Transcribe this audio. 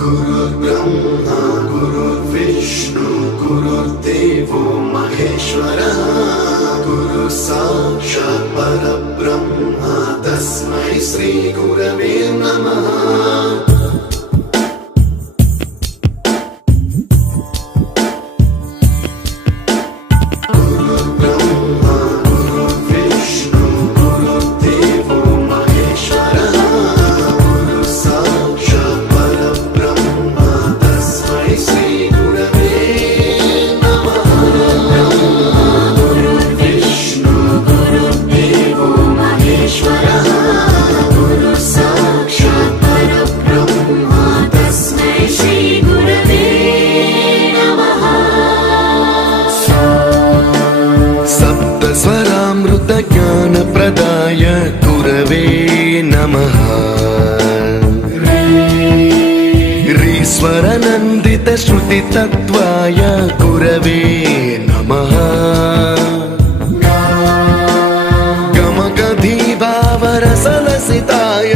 गुरुर्ब्रह्मा गुरुर्विष्णु गुरुर्देवो महेश्वरः गुरु साक्षात् परब्रह्म तस्मै श्री गुरवे नमः। स्वरामृत ज्ञान प्रदाय गुरवे नमः। ऋस्वर नंदित श्रुति तत्वाय गुरवे नमः। गमगधी भावरसलसिताय